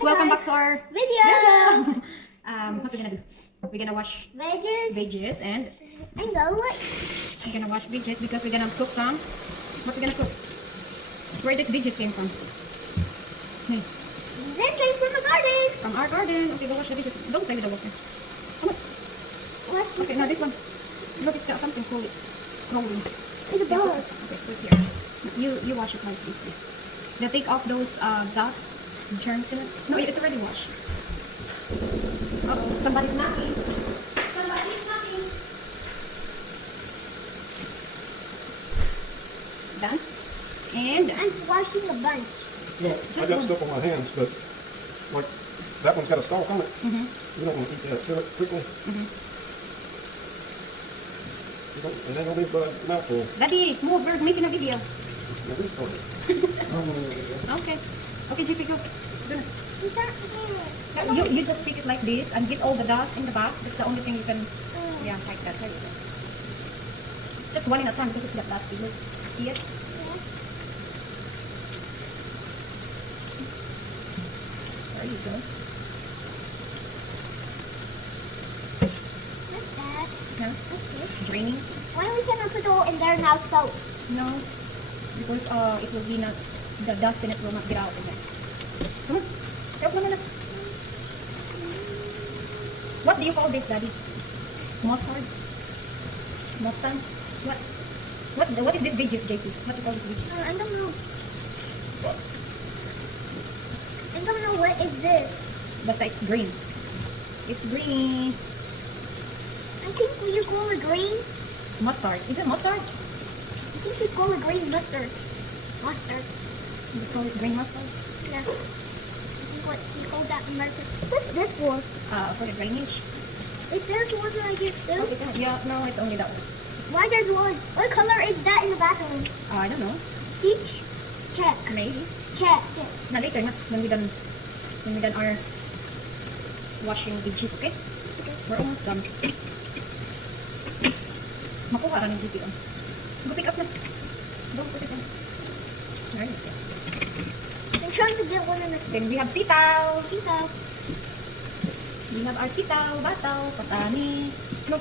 Welcome back to our video. What we're gonna do? We're gonna wash Veggies. and go what? we're gonna wash veggies because we're gonna cook some. What we're gonna cook? Where this veggies came from? Hey, This came from the garden. from our garden. Okay, go wash the veggies. Don't play with the water. Come on. What? Okay, now this one. Look, it's got something crawling. It's a bug. Okay, put it here. You wash it like this. Now take off those dust, germs in it. No, it's already washed. Uh-oh, somebody's knocking. Somebody's knocking. Done. And I'm washing a bunch. No, I got stuff on my hands, but like that one's got a stalk on it. You don't want to eat that. Kill it quickly. You don't, and then don't leave a mouthful. Daddy, move. We're making a video. Now this part. Okay. Okay, JP, go. Go na. Is that here? You just pick it like this and get all the dust in the back. That's the only thing you can. Yeah, like that. There you go. Just one at a time because it's got dusty. Look. See it? There you go. What's that? Yeah. Okay. Draining. Why we cannot put all in there now soap? No. Because it will be not, the dust in it will not get out again. Come on. Help me na. What do you call this, Daddy? Mustard? Mustard? What is this veggies, JP? What do you call this veggies? I don't know. I don't know what is this. Basta it's green. It's green. I think you call it green. Mustard. Is it mustard? I think you call it green mustard. Mustard. You call it green mustard? Yeah. I think what you call that American. What's this for? For the drainage. Is there one right here too? Yeah, no, it's only that one. Why there's one? What color is that in the bathroom? I don't know. Peach? Check. Maybe. Check. Na later na. When we done our washing veggies, okay? Okay. We're almost done. Makuha rin yung video. Go pick up na. Don't put it on. There you go. I'm trying to get one in the Then we have sitaw. sitaw. We have our sitaw, bataw, patani. Look.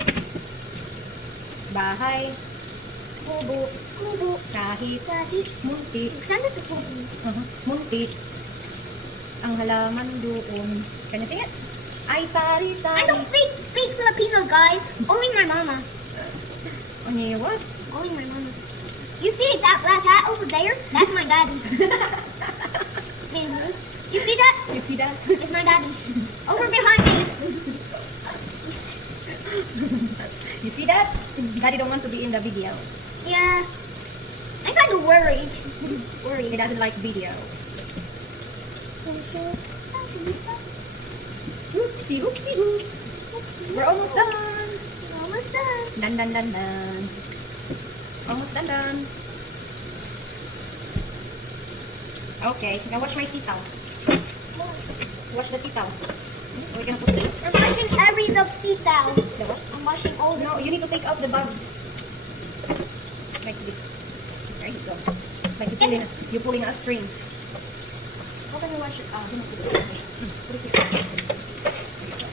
Bahay. Kubo. Kubo. Kahit. Kahit. Munti. Saan ito kubo? Munti. Ang halaman doon. Can you sing it? Ay, sari-sari. I don't speak Filipino, guys. Only my mama. Only what? Only my mama. You see that black hat over there? That's my daddy. You see that? You see that? It's my daddy. Over behind me. You see that? Daddy don't want to be in the video. Yeah. I'm kind of worried. He doesn't like video. Oopsie, oopsie, oops. We're almost done. Almost done. Done. Almost done. Okay, now wash my sitaw. Wash the sitaw. We're gonna put it. I'm washing every sitaw. The what? I'm washing all the. No, you need to take out the bugs. Like this. There you go. Like you're pulling a string. How can you wash it? Do not put it. Put it here. There you go.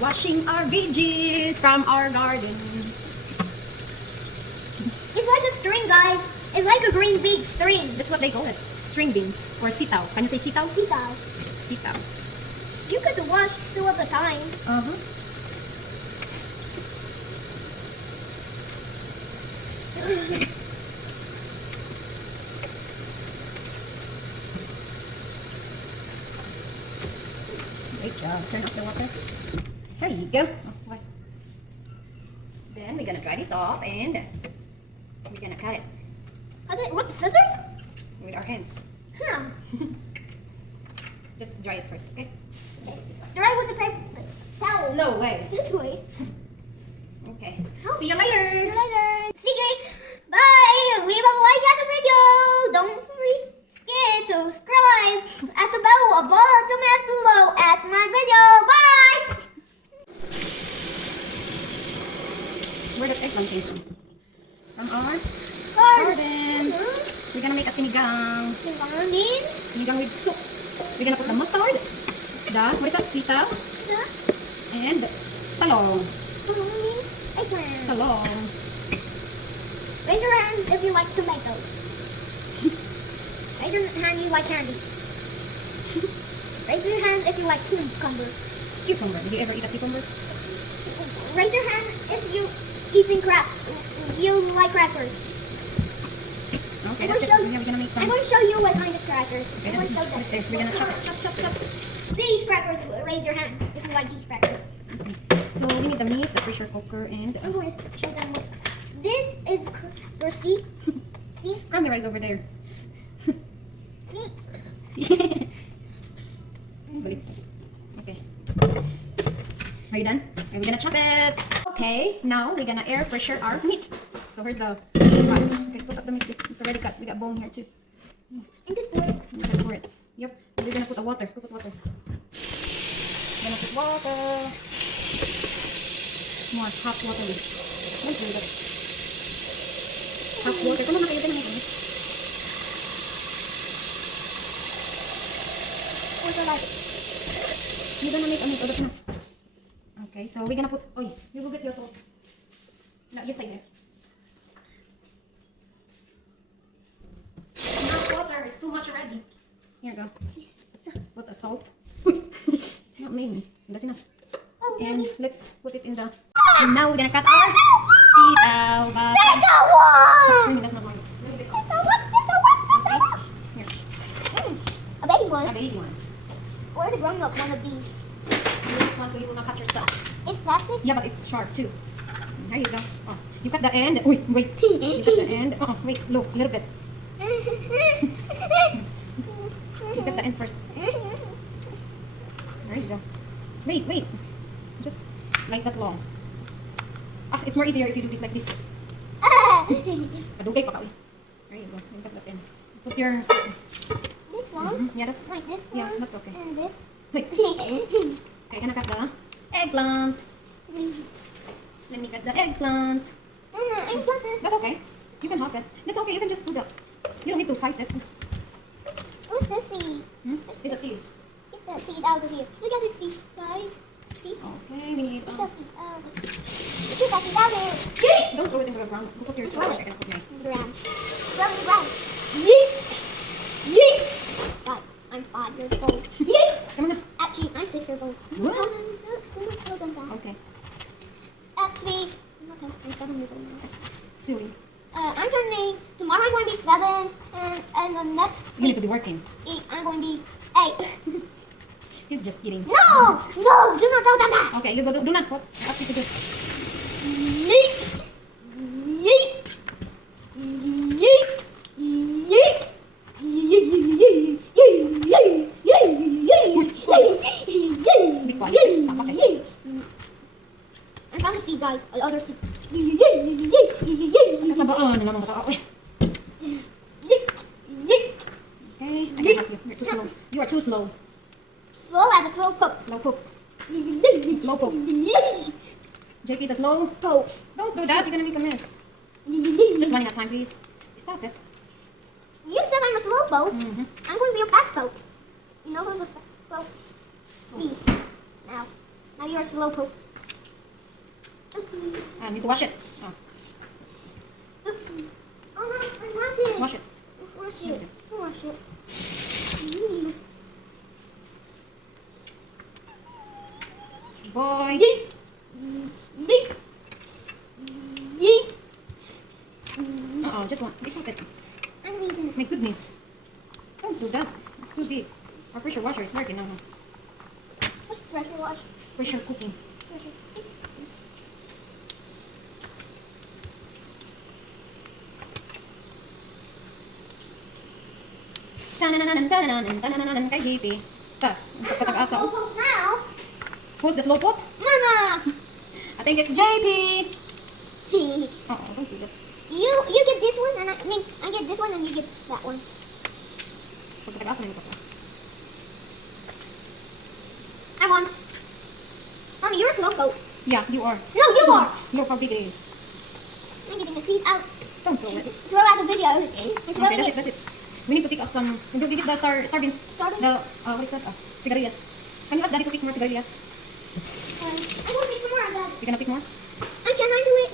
Washing our veggies from our garden. It's like a string, guys. It's like a green big string. That's what they call it. String beans or sitaw. Can you say sitaw? Sitaw. Sitaw. You could wash two at a time. Great job. Turn off the water. There you go. Oh, then we're gonna dry this off and we're gonna cut it What, the scissors? with our hands. Huh. Just dry it first, okay? Dry with the paper towel. No way. This way. Okay. How? See you See later. you later. See you. Bye. Leave a like at the video. Don't forget to subscribe at the bell above the mat below at my video. Bye. Where the eggplant came from? From our Garden. garden. sinigang. Sinigang. Sinigang with soup. We're gonna put the mustard, what is that? Sitaw, and talong. Eggplant. Talong. Raise your hand if you like tomatoes. Raise your hand if you like candy. Raise your hand if you like cucumber. Cucumber. Did you ever eat a cucumber? Raise your hand if you you like crackers. Okay, I'm that's gonna it. We're gonna make some. I'm going to show you what kind of crackers. Okay, I'm going to show that's them. it. We're gonna chop it. Chop. These crackers, raise your hand if you like these crackers. So we need the meat, the pressure cooker, and I'm going to show them. This is for see. cram the rice over there. See. See? Balik. Okay. Are you done? Okay, we're gonna chop it. Okay, now we're gonna air pressure our meat. So here's the pot. Okay, put up the meat. It's already cut. We got bone here too. And good boy. Good for it. Yep. And we're gonna put the water. Go put water. Gonna put water. More hot water. Don't do that. Hot water. Come on, kayo din ng What's the like? You're gonna make a meat. Oh, that's enough. Okay, so we're gonna put. Oh, you go get your salt. No, you stay there. Enough water. It's too much already. Here you go. Put the salt. Not me. That's enough. Oh, And let's put it in the. And now we're gonna cut our sitaw. Screaming, that's not noise. Little bit. Here. A baby A one. baby one. Where's a grown-up one of these? This one so you will not cut your stuff. It's plastic. Yeah, but it's sharp too. There you go. Oh, you cut the end. Wait. You cut the end. Oh, wait. Look, a little bit. You cut the end first. There you go. Wait. Just like that long. Ah, it's more easier if you do this like this. Adugay pa ka. There you go. You cut that end. Put your stuff. This one. Yeah, that's Like this one. yeah, that's okay. And this. Wait. Okay, gonna cut the eggplant. Let me cut the eggplant. That's okay. You can half it. That's okay. You can just do that. You don't need to size it. What's this seed? It's a seeds. Get that seed out of here. Look at this seed, guys. See? Okay, we need. Get that seed out of here. Get that seed out of here. Don't throw it into the ground. Go put your stuff. I can put my. Ground. Ground. Yeet. Yeet. Guys, I'm 5 years old. Yeet. Come on. Actually, I'm 6 years old. What? Don't tell them that. Okay. Actually, I'm 7 years old now. Silly. I'm turning, tomorrow I'm going to be 7, and the next You need to be working. week I'm going to be 8. He's just kidding. No! No! Do not tell them that! Okay, you go. Do not. What? Ask you to do. Yeet! Yeet! Yeet! Yeet! Be quiet. Stop talking. I found a seed, guys. Other seed. Nasa baan na naman matao. Okay, I can help you. You're too slow. You are too slow. Slow as a slow poke. Slow poop. Slow poke. JP's a slow. Poke. Don't do that. You're gonna make a mess. Just running out of time, please. Stop it. You said I'm a slow poke. Mm-hmm. I'm going to be a fast poke. You know who's a fast poke? Me. Now you're a slow poke. Oopsie. I need to wash it. Oh, Oopsie. Oh no, I want it. wash it. Wash it. Wash it. Boy. Yeet. Yeet. Yeet. Uh-oh, just one. Stop it. I'm leaving. My goodness. Don't do that. It's too big. Our pressure washer is working now. What's pressure wash? Pressure cooking. Pressure. Kay JP. Ta, ang pagkatag-asa. Slow poke now. Who's the slow poop? Mama. I think it's JP. Oh, don't do that. You get this one and I get this one and you get that one. Pagkatag-asa na ito. I won. Mommy, you're a slow poke. Yeah, you are. No, you are. Look how big it is. I'm getting the seed out. Don't throw it. Throw out the video. Okay, that's it. We need to pick up some. We need the star beans. The what is that? Sigarilyas. Can you ask Daddy to pick more sigarilyas? I want to pick more of that. You gonna pick more? I can I do it?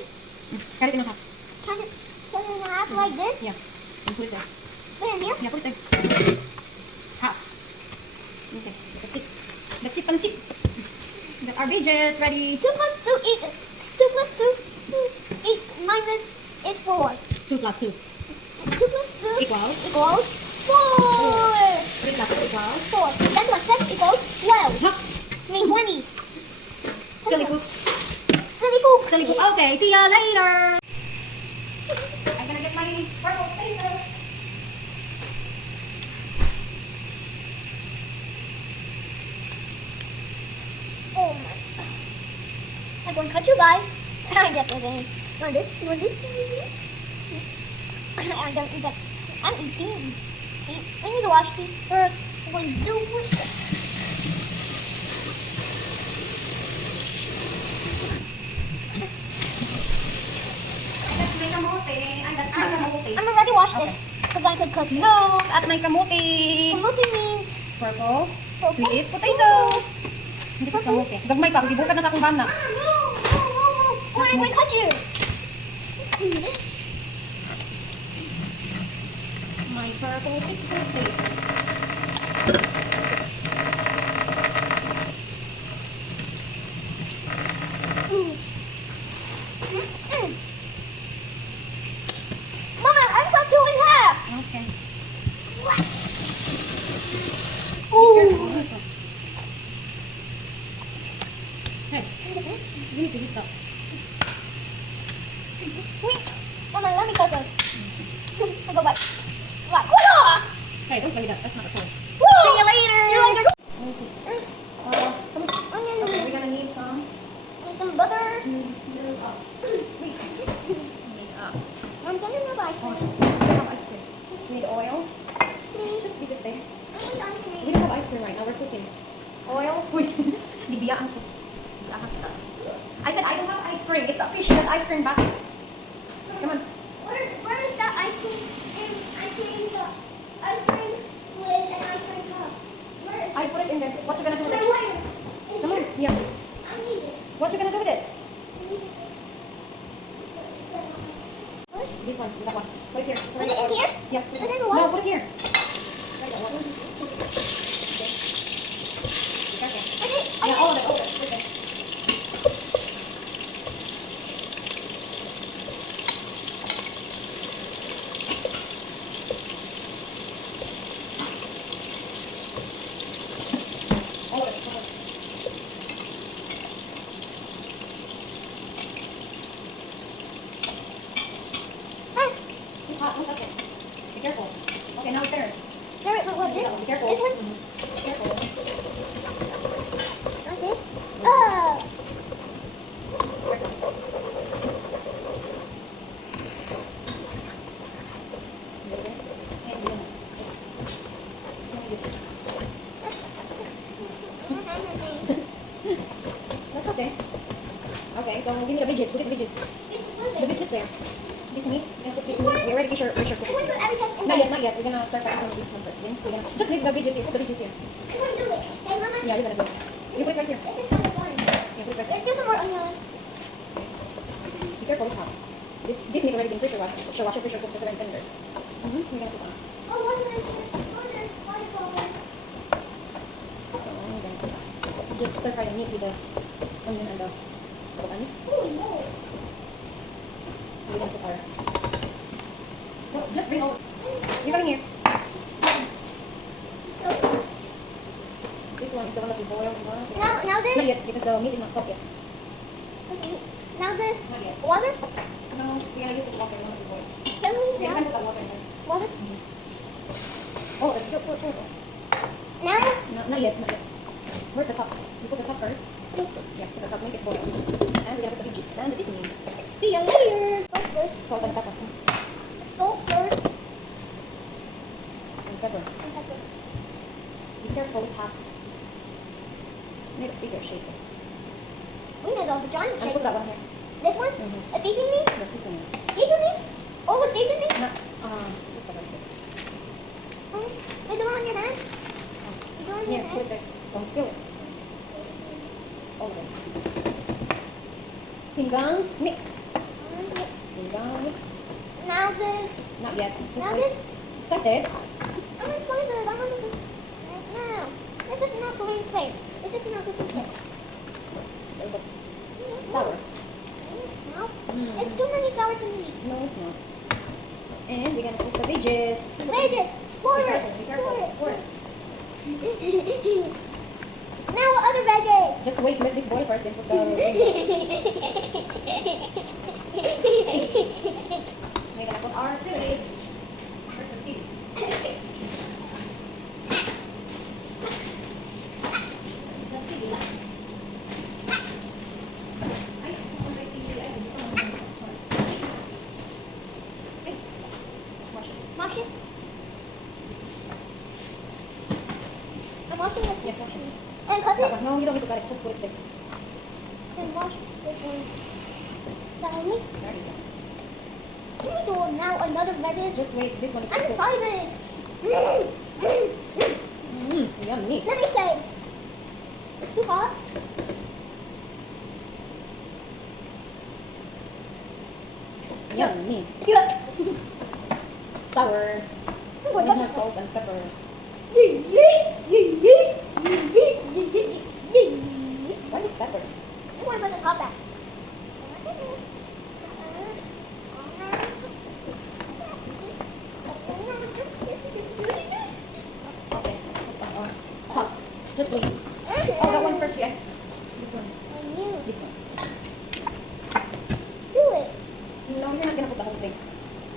Cut it in half. Can it half like this? Yeah. And put it there. Put it in here? Yeah, put it there. Half. Okay. That's it. That's it. That's it. Got our veggies ready. 2 plus 2 is 2 plus 2 is minus is 4. 2 plus 2 2 plus 2 equals. equals 4. 3 plus 2 equals. 4. 10 plus 7 equals 12. Huh? I mean 20. Silly poop. Silly poop. Silly poop. Okay, see ya later. I'm gonna get my purple paper. Oh my. I'm going to cut you guys. I guess we're going to want this. You want this? I don't eat that. I'm eating. See, we need to wash these first. We're going to do it. I'm already washed this because I could cook it. Look at my kamuti. Kamuti means Purple. Purple. Sweet potato. This is kamuti. Gagmay ka. Gibukad na sa akong gana. no. Or I'm going to cut you. My purple potato. Mama, I cut two in half. Okay. Ooh. Hey, you need to do stuff. Wait. Mama, let me cut this. I'll go back. Right. Whoa! Hey, don't play with that. That's not a toy. Whoa! See you later. You like the- Let me see. Okay, we're gonna need some. some butter. Wait. I'm gonna have ice Oh, cream. we don't have ice cream. We need oil. Please. Just leave it there. I want ice cream. We don't have ice cream right now. We're cooking. Oil. Uy. Bibiyaan ko. I said I don't have ice cream. It's a fish in that ice cream bucket. Come on. Where is that ice cream? Ice cream cup. Ice cream with an ice cream cup. Where is I put it in there. What you gonna do with it? it? Where? In Come on. here. Yeah. I need it. What you gonna do with it? I need it. What? This one. That one. Put it here. It's Put it already in here? Yeah. Put it in the No, what? put it here. Right there. Okay. Okay. Yeah, all of it. All of it. Put it there. All of it. All of it. Ah, It's hot. Don't touch it. Be careful. Okay, now stir it. there it what Be this? careful. This one? Be careful. Like this? Ah. That's okay. Okay, so give me the veggies. Look at the veggies. The veggies there. This meat. We're gonna put this meat. We already sure I want to cooking. put everything in Not there. yet, not yet. We're gonna start cutting some of this one first. Then we're gonna just leave the veggies here. Put the veggies here. I'm going to do it. Okay, Mama? Yeah, you're gonna do it. You put it right here. This is number one. Yeah, put it right Let's there. do some more onion. Be careful, it's hot. This meat already been pressure washed. So wash it, pressure cooked, so it's already tender. We're gonna put on. Oh, water, water. So we're gonna put on. So just stir fry the meat with the onion and the bawang. Oh, no. We're gonna put our. No, just bring over. You're coming here. So, This one is the one that we boiled. now Not this. yet, because the meat is not soft yet. Okay. Now this. Not yet. Water? No, we're gonna use this water, one that we boiled. Can we Yeah, you now? can put that water in there. Water? Oh, pour. Now? Not yet, not yet. Where's the top? You put the top first. Yeah, put the top, make it boil. And we're gonna put the veggies and the seasoning. See you later! What's this? Salt and pepper. Salt first. And pepper. And pepper. Be careful, it's hot. Make a bigger shape. We need a giant And shape. put that one here. This one? Mm-hmm. A seasoning? The seasoning. Seasoning? Oh, a seasoning? Not, just that right here. sinigang mix. Sinigang mix. Now this. Not yet. Just Now wait. this. Excited? I'm excited. I want to do right now. This is not going fair. This is not going fair. Sour. No. Mm. It's too many sour to me. No, it's not. And we're gonna put the veggies. Wait, just pour Be it. careful, be careful. Pour it. Now what other veggies? Just wait, let this boil first and put the... We're gonna put our seaweed. Where's the seaweed? The seaweed. Ay, kung may seaweed, ay, hindi ko naman. Ay, wash it. Wash it. I'm washing this. Yeah, wash it. And cut it. No, you don't need to cut it, just put it there. And wash this one. Thoroughly. There you go. Can we do now another veggies? Just wait, this one is I'm cooked. excited. Yummy. Let me taste. It's too hot. Yummy. Yeah. Sour. Oh, We need what? more salt and pepper. What is pepper? I want to put the top back. Okay. Top. Just wait. Oh, that one first, yeah. This one. This one. Do it. No, you're not gonna put the whole thing.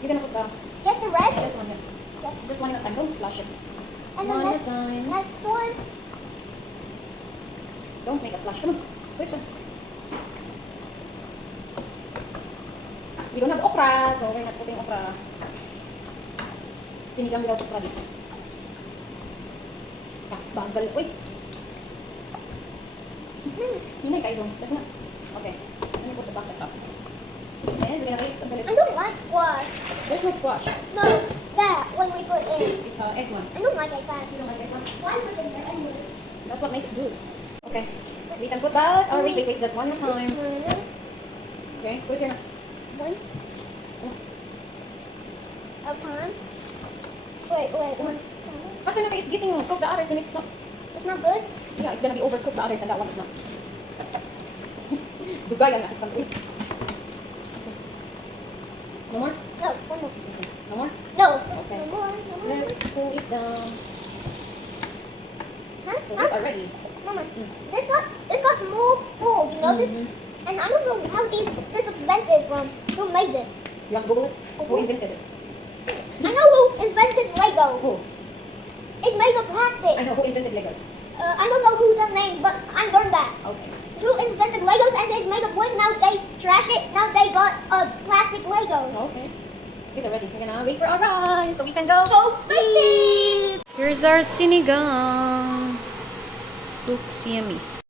You're gonna put the Just the rest. just one here. Just one at a time. Don't splash it. And the One at a next, time. next one. Don't make a splash. Come on. Quick one. We don't have okra, so we're not putting okra. Sinigang without okra this. Ah, bagal. Uy! Yun ay kayo. That's not. Okay. Let me put the back at top. And we're gonna wait until it... I don't like squash. There's no squash. No, that when we put in. It's egg one. I don't like that. You don't like egg one? Why put it there anyway? That's what makes it good. Okay. We can put that. Or wait. Just one more time. Okay. Put it here. One. A time. Wait, one. Kasi na it's getting cooked the others, then it's not. It's not good. Yeah, it's gonna be overcooked the others and that one is not. Dugay ang assistant. Uy. Okay. No more? No, one more. Okay. No more? No. Okay. No more. No more. Let's cool it down. Huh? So these are ready. Mama, this got more holes, you know this? And I don't know how this is invented from. Who made this? You want to Google it? Who invented it? I know who invented Lego. Who? It's made of plastic. I know who invented Legos. I don't know who their names, but I learned that. Okay. Who invented Legos and it's made of wood. Now they trash it. Now they got plastic Legos. Okay. These are ready. We're gonna wait for our rice so we can go. Let's see. Here's our sinigang. Looks yummy.